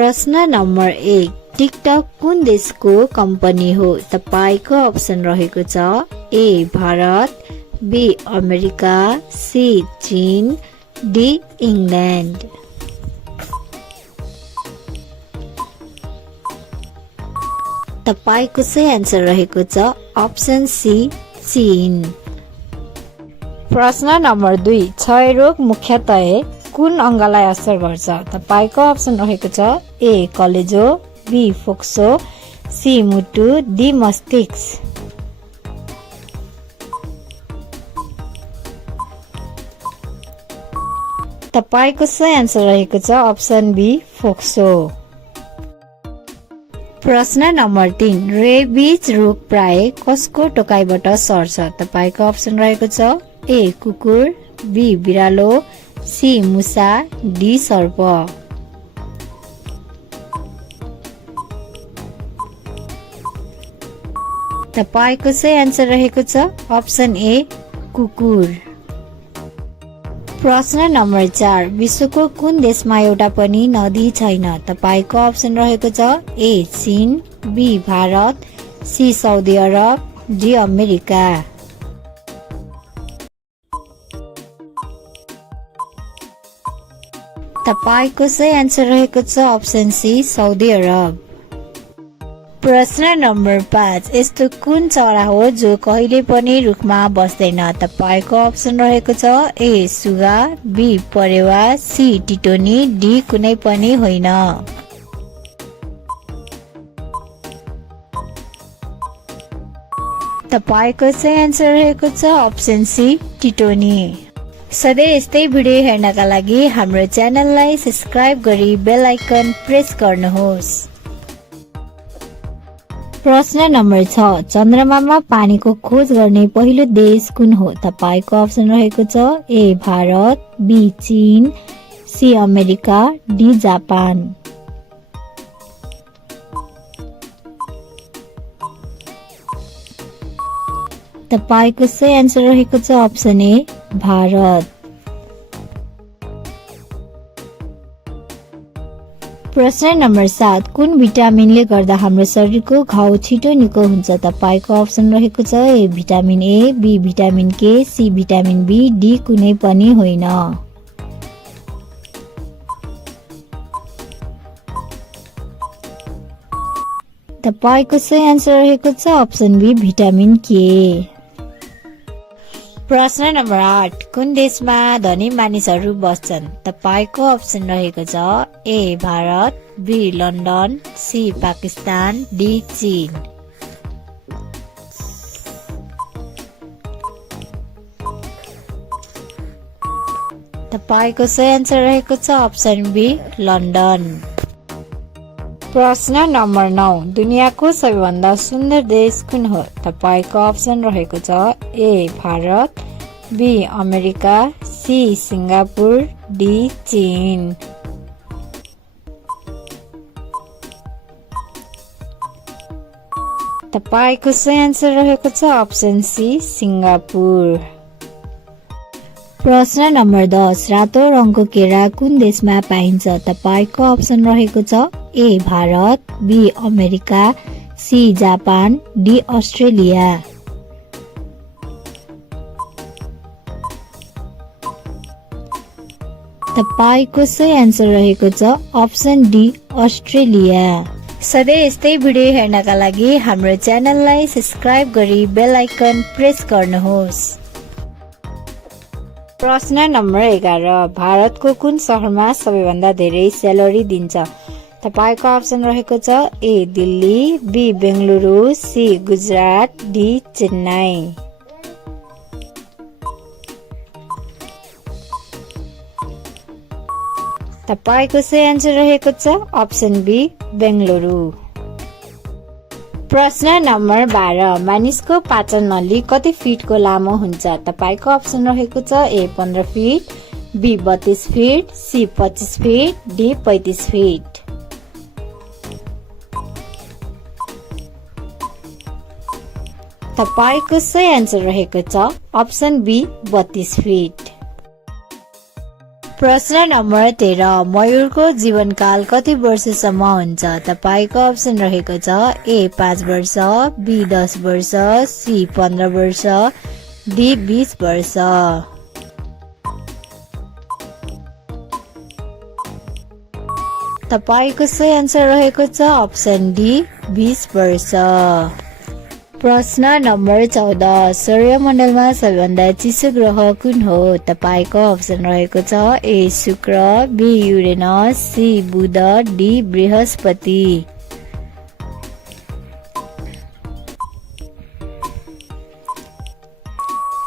प्रश्न number 1, TikTok कुन देशको कम्पनी हो? तपाईको अप्सन रहेको छ A Bharat, B America, C चीन, डी इंग्ल्यान्ड। तपाईको सही आन्सर रहेको छ अप्सन सी चीन। प्रश्न नम्बर 2, क्षयरोग मुख्यतया कुन अङ्गलाई असर गर्छ? तपाईको अप्सन रहेको छ ए कलेजो, बी फोक्सो, सी मुटु, डी मस्तिष्क। तपाईको सही आन्सर रहेको छ अप्सन बी फोक्सो। प्रश्न नम्बर 3, रेबिज रोग प्राय कसको टोकाइबाट सर्छ? तपाईको अप्सन रहेको छ ए कुकुर, बी बिरालो, सी मुसा, डी सर्प। तपाईको सही आन्सर रहेको छ अप्सन ए कुकुर। प्रश्न नम्बर 4, विश्वको कुन देशमा एउटा पनि नदी छैन? तपाईको अप्सन रहेको छ ए चीन, B Bharat, C Saudi Arab, D America. तपाईको सही आन्सर रहेको छ अप्सन सी साउदी अरब। प्रश्न नम्बर 5, यस्तो कुन चरा हो जो कहिले पनि रुखमा बस्दैन? तपाईको अप्सन रहेको छ ए सुगा, बी परेवा, सी टिटोनी, डी कुनै पनि होइन। तपाईको सही आन्सर रहेको छ अप्सन सी टिटोनी। सधैँ यस्तै भिडियो हेर्नका लागि हाम्रो च्यानललाई सब्स्क्राइब गरी बेल आइकन प्रेस गर्नुहोस्। प्रश्न नम्बर 6, चन्द्रमामा पानीको खोज गर्ने पहिलो देश कुन हो? तपाईको अप्सन रहेको छ ए भारत, बी चीन, सी अमेरिका, डी जापान। तपाईको सही आन्सर रहेको छ अप्सन ए भारत। प्रश्न नम्बर 7, कुन भिटामिनले गर्दा हाम्रो शरीरको घाउ छिटो निको हुन्छ? तपाईको अप्सन रहेको छ ए भिटामिन ए, बी भिटामिन के, सी भिटामिन बी, डी कुनै पनि होइन। तपाईको सही आन्सर रहेको छ अप्सन बी भिटामिन के। प्रश्न नम्बर 8, कुन देशमा धनी मानिसहरू बस्छन्? तपाईको अप्सन रहेको छ A Bharat, B London, C Pakistan, D चीन। तपाईको सही आन्सर रहेको छ अप्सन बी लन्डन। प्रश्न नम्बर 9, दुनियाँको सबैभन्दा सुन्दर देश कुन हो? तपाईको अप्सन रहेको छ A Bharat, B America, C Singapore, D चीन। तपाईको सही आन्सर रहेको छ अप्सन सी सिङ्गापुर। प्रश्न नम्बर 10, रातो रङको केरा कुन देशमा पाइन्छ? तपाईको अप्सन रहेको छ A Bharat, B America, C Japan, D Australia. तपाईको सही आन्सर रहेको छ अप्सन डी अस्ट्रेलिया। सधैँ यस्तै भिडियो हेर्नका लागि हाम्रो च्यानललाई सब्स्क्राइब गरी बेल आइकन प्रेस गर्नुहोस्। प्रश्न नम्बर 11, भारतको कुन शहरमा सबैभन्दा धेरै स्यालेरी दिन्छ? तपाईको अप्सन रहेको छ A Delhi, B Bengaluru, C Gujarat, D Chennai. तपाईको सही आन्सर रहेको छ अप्सन बी बेंगलुरु। प्रश्न नम्बर 12, मानिसको पाचन नली कति फिटको लामो हुन्छ? तपाईको अप्सन रहेको छ A 15 feet, B 32 feet, C 25 feet, D 35 feet. तपाईको सही आन्सर रहेको छ अप्सन बी 32 फिट। प्रश्न नम्बर 13 मयूरको जीवनकाल कति वर्षसम्म हुन्छ? तपाईको अप्सन रहेको छ ए 5 वर्ष, बी 10 वर्ष, सी 15 वर्ष, डी 20 वर्ष। तपाईको सही आन्सर रहेको छ अप्सन डी 20 वर्ष। प्रश्न नम्बर 14 सौर्यमण्डलमा सबैभन्दा चिसो ग्रह कुन हो? तपाईको अप्सन रहेको छ ए शुक्र, बी युरेनस, सी बुध, डी बृहस्पति।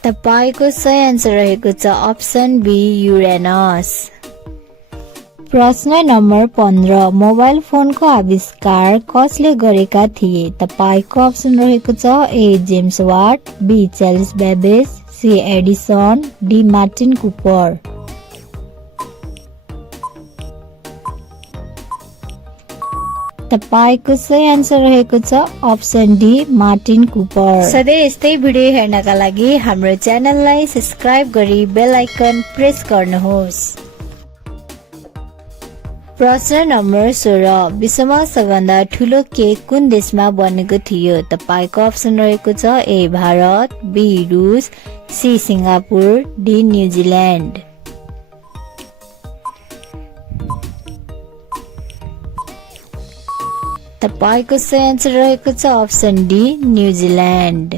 तपाईको सही आन्सर रहेको छ अप्सन बी युरेनस। प्रश्न नम्बर 15 मोबाइल फोनको आविष्कार कसले गरेका थिए? तपाईको अप्सन रहेको छ A James Watt, B Charles Babbage, C Edison, D Martin Cooper. तपाईको सही आन्सर रहेको छ अप्सन डी मार्टिन कुपर। सधैँ यस्तै भिडियो हेर्नका लागि हाम्रो च्यानललाई सब्स्क्राइब गरी बेल आइकन प्रेस गर्नुहोस्। प्रश्न नम्बर 16 विश्वमा सबभन्दा ठूलो केक कुन देशमा बनेको थियो? तपाईको अप्सन रहेको छ ए भारत, बी रुस, सी सिङ्गापुर, डी न्युजिल्यान्ड। तपाईको सही आन्सर रहेको छ अप्सन डी न्युजिल्यान्ड।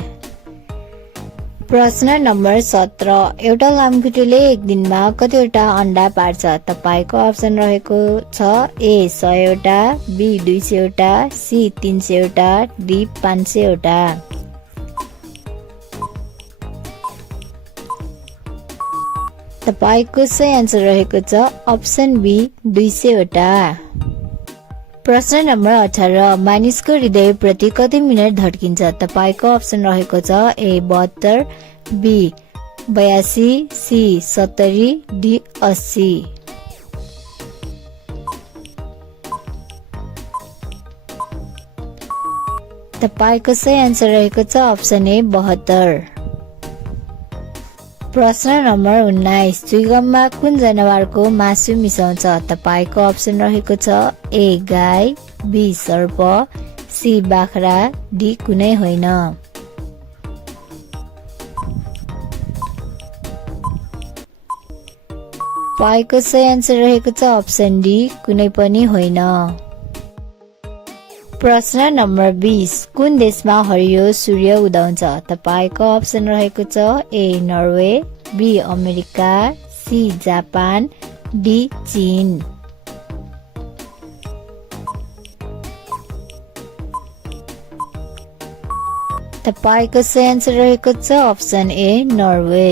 प्रश्न नम्बर 17 एउटा लामखुट्टेले एक दिनमा कतिवटा अण्डा पार्छ? तपाईको अप्सन रहेको छ ए 100 वटा, बी 200 वटा, सी 300 वटा, डी 500 वटा। तपाईको सही आन्सर रहेको छ अप्सन बी 200 वटा। प्रश्न नम्बर 18 मानिसको हृदय प्रति कति मिनट धड्किन्छ? तपाईको अप्सन रहेको छ ए 72, बी 82, सी 70, डी 80। तपाईको सही आन्सर रहेको छ अप्सन ए 72। प्रश्न नम्बर 19 चुइगममा कुन जनावरको मासु मिसाउँछ? तपाईको अप्सन रहेको छ ए गाई, बी सर्प, सी बाख्रा, डी कुनै होइन। पाएको सही आन्सर रहेको छ अप्सन डी कुनै पनि होइन। प्रश्न नम्बर 20 कुन देशमा हरियो सूर्य उदाउँछ? तपाईको अप्सन रहेको छ A Norway, B America, C Japan, D चीन। तपाईको सही आन्सर रहेको छ अप्सन ए नर्वे।